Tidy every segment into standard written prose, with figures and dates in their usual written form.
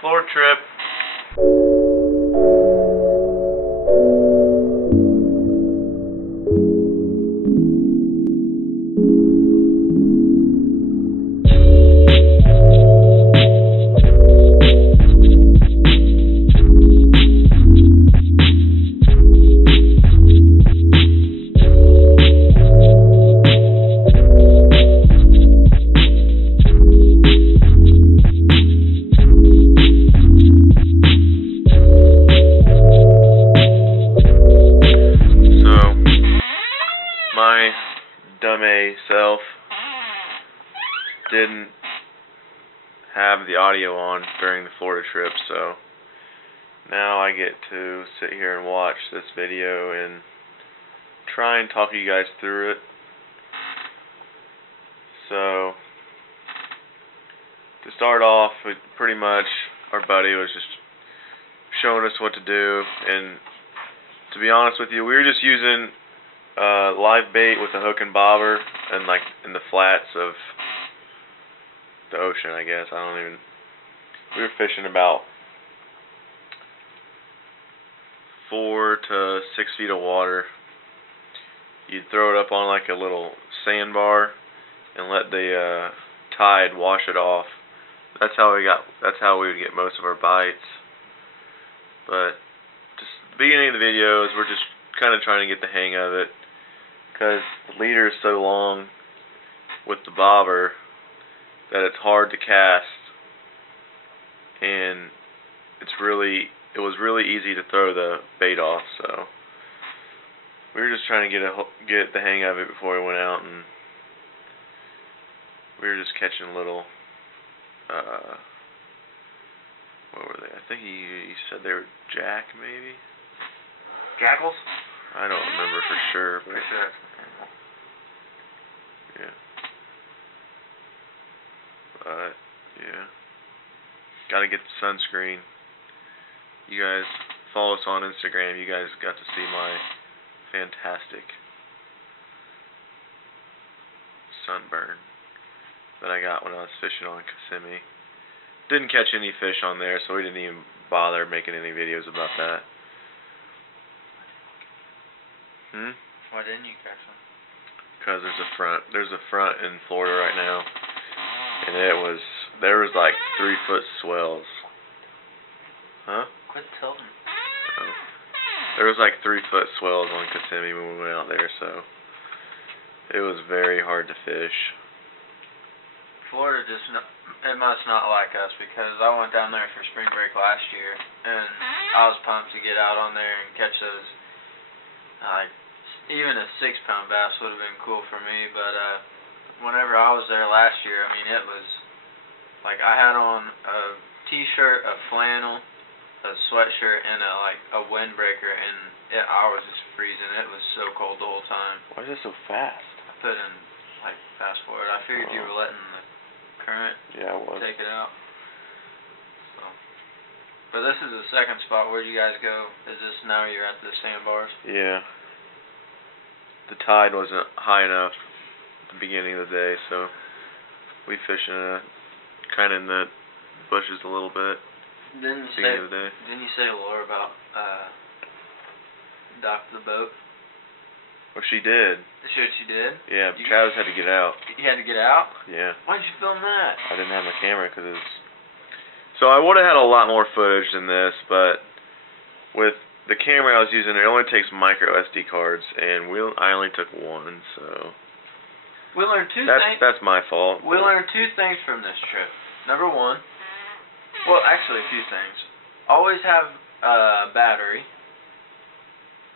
Floor trip. My dumb self didn't have the audio on during the Florida trip, so now I get to sit here and watch this video and try and talk you guys through it. So to start off, pretty much our buddy was just showing us what to do, and to be honest with you, we were just using live bait with a hook and bobber, and like in the flats of the ocean, I guess. We were fishing about 4 to 6 feet of water. You'd throw it up on like a little sandbar and let the tide wash it off. That's how we would get most of our bites. But just the beginning of the videos, we're just kind of trying to get the hang of it, because the leader is so long with the bobber that it's hard to cast, and it was really easy to throw the bait off. So we were just trying to get the hang of it before we went out, and we were just catching little what were they? I think he said they were jack, maybe? Jackals? I don't remember for sure. But yeah. But yeah. Gotta get the sunscreen. You guys follow us on Instagram. You guys got to see my fantastic sunburn that I got when I was fishing on Kissimmee. Didn't catch any fish on there, so we didn't even bother making any videos about that. Why didn't you catch them? Because there's a front in Florida right now, and there was like 3-foot swells. Huh? Quit tilting. There was like 3-foot swells on Kissimmee when we went out there, so it was very hard to fish. Florida it must not like us, because I went down there for spring break last year, and I was pumped to get out on there and catch those. Even a 6-pound bass would have been cool for me, but whenever I was there last year, I mean, it was like I had on a t-shirt, a flannel, a sweatshirt, and a windbreaker, and I was just freezing. It was so cold the whole time. Why is it so fast? I put in fast forward. I figured you were letting the current take it out. So, but this is the second spot. Where'd you guys go? Is this now you're at the sandbars? Yeah. The tide wasn't high enough at the beginning of the day, so we fishing kind of in the bushes a little bit. Didn't you say to Laura about dock the boat? Well, she did. She did? Yeah, Travis had to get out. He had to get out? Yeah. Why'd you film that? I didn't have my camera because it was... So I would have had a lot more footage than this, but with the camera I was using, it only takes micro SD cards, and I only took one, so... We learned two things. That's my fault. We learned 2 things from this trip. Number 1, well, actually a few things. Always have a battery.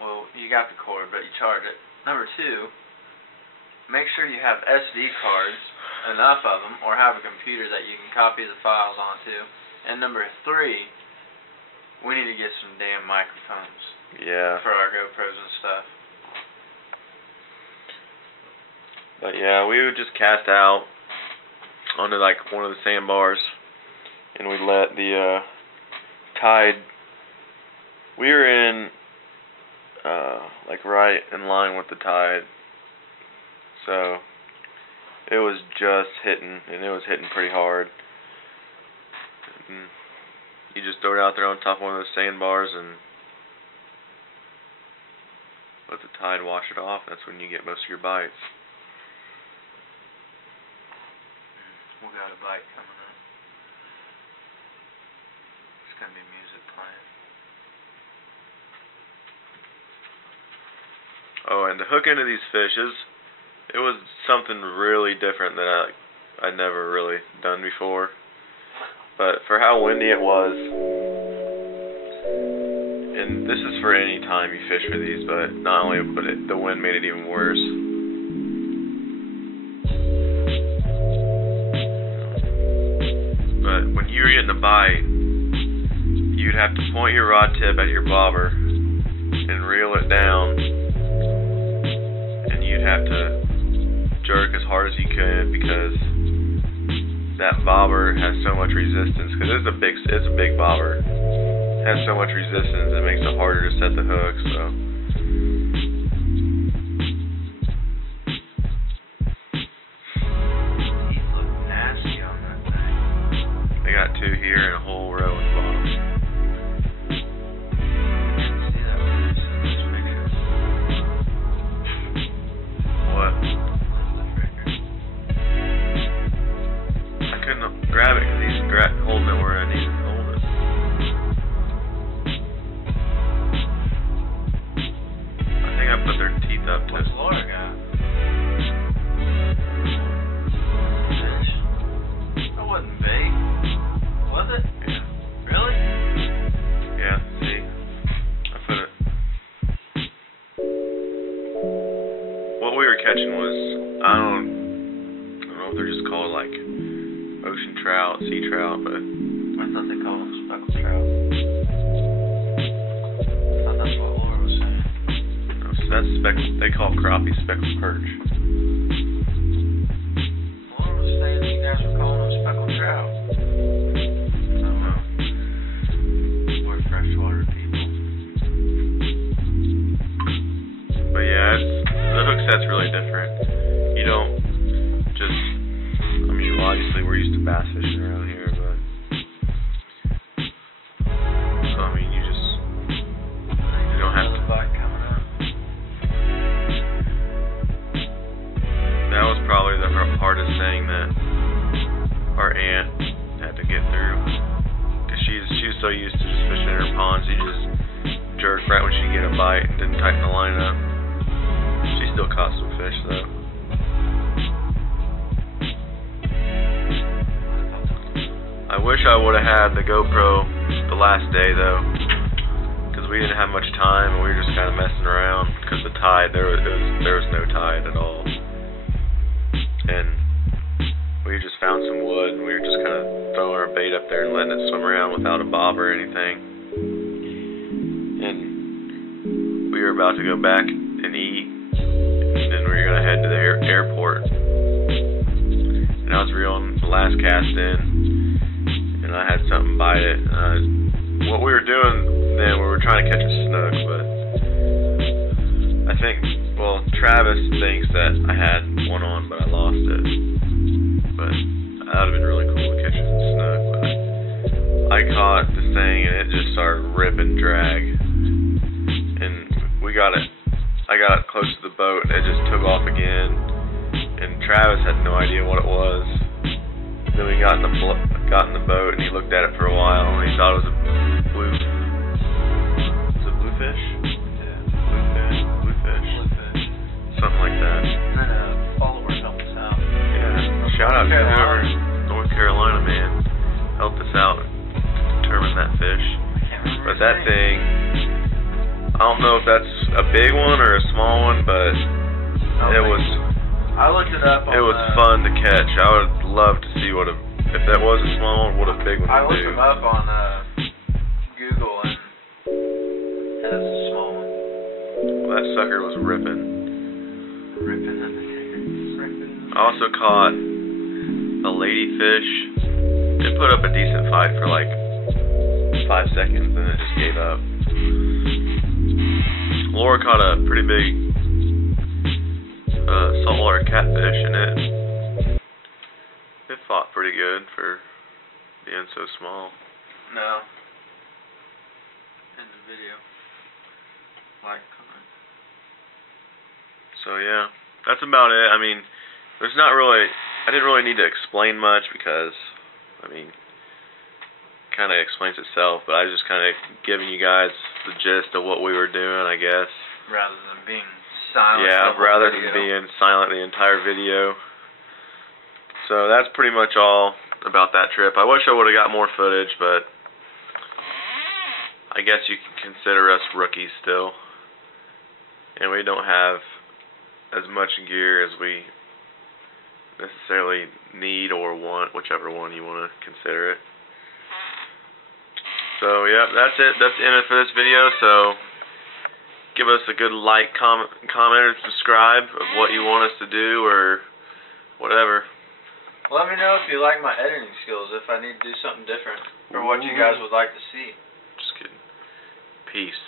Well, you got the cord, but you charge it. Number 2, make sure you have SD cards, enough of them, or have a computer that you can copy the files onto. And number 3, we need to get some damn microphones. Yeah. For our GoPros and stuff. But yeah, we would just cast out onto like one of the sandbars, and we let the tide. We were in like right in line with the tide, so it was just hitting, and it was hitting pretty hard. And you just throw it out there on top of one of those sandbars and let the tide wash it off. That's when you get most of your bites. We got a bite coming up. It's gonna be music playing. Oh, and to hook into these fishes, it was something really different that I'd never really done before. But for how windy it was, and this is for any time you fish for these, but not only, the wind made it even worse. But when you were getting a bite, you'd have to point your rod tip at your bobber and reel it down, and you'd have to jerk as hard as you could because that bobber has so much resistance. Because it's a big bobber. It has so much resistance it makes it harder to set the hook. So These look nasty on that thing. I got two here and a whole row at the bottom. See that fish in this picture? What? I couldn't grab it because he's holding it where I need to hold it. I think I put their teeth up to. What's Laura got? Fish? That wasn't big. Was it? Yeah. Really? Yeah, see? I put it. What we were catching was, I don't know if they're just called like ocean trout, sea trout, but I thought they called them speckled trout. I thought that's what Laura was saying. no, so that's they call crappie speckled perch. Laura was saying you guys were calling them speckled trout. I don't know. We're freshwater people. But yeah, the hook set's really different. You don't just, I mean, obviously we're used to bass fishing around here, but so I mean, you don't have to. Bite coming up. That was probably the hardest thing that our aunt had to get through, because she's so used to just fishing in her ponds. You just jerk right when she get a bite and didn't tighten the line up. She still caught some fish though. I wish I would have had the GoPro the last day though, because we didn't have much time and we were just kind of messing around because the tide, there was no tide at all. And we just found some wood and we were just kind of throwing our bait up there and letting it swim around without a bob or anything. And we were about to go back and eat, and then we were going to head to the airport. And I was reeling the last cast in, and I had something bite it. What we were doing then, we were trying to catch a snook, but I think, well, Travis thinks that I had one on, but I lost it. But that would have been really cool to catch a snook. But I caught the thing, and it just started ripping drag. And I got it close to the boat, and it just took off again. And Travis had no idea what it was. Then we got in the boat, and he looked at it for a while, and he thought it was a bluefish? Bluefish. Something like that. And then a follower helped us out. Yeah, shout out to whoever, North Carolina man, helped us out determine that fish. I can't remember. But that thing, I don't know if that's a big one or a small one, but it was. I looked it up. It was fun to catch. I would love to see if that was a small one, what a big one I would looked do. them up on Google, and that's a small one. Well, that sucker was ripping. Ripping in the ripping. I also caught a ladyfish. It put up a decent fight for like 5 seconds, and it just gave up. Laura caught a pretty big saltwater catfish, and it fought pretty good for being so small. No, in the video. Like, comment. So yeah, that's about it. I mean, there's not really, I didn't really need to explain much because, I mean, it kind of explains itself, but I was just kind of giving you guys the gist of what we were doing, I guess. Rather than being silent. Yeah, rather than being silent the entire video. So that's pretty much all about that trip. I wish I would have got more footage, but I guess you can consider us rookies still. And we don't have as much gear as we necessarily need or want, whichever one you want to consider it. So yeah, that's it. That's the end of it for this video. So give us a good like, comment, or subscribe of what you want us to do or whatever. Let me know if you like my editing skills, if I need to do something different, or what you guys would like to see. Just kidding. Peace.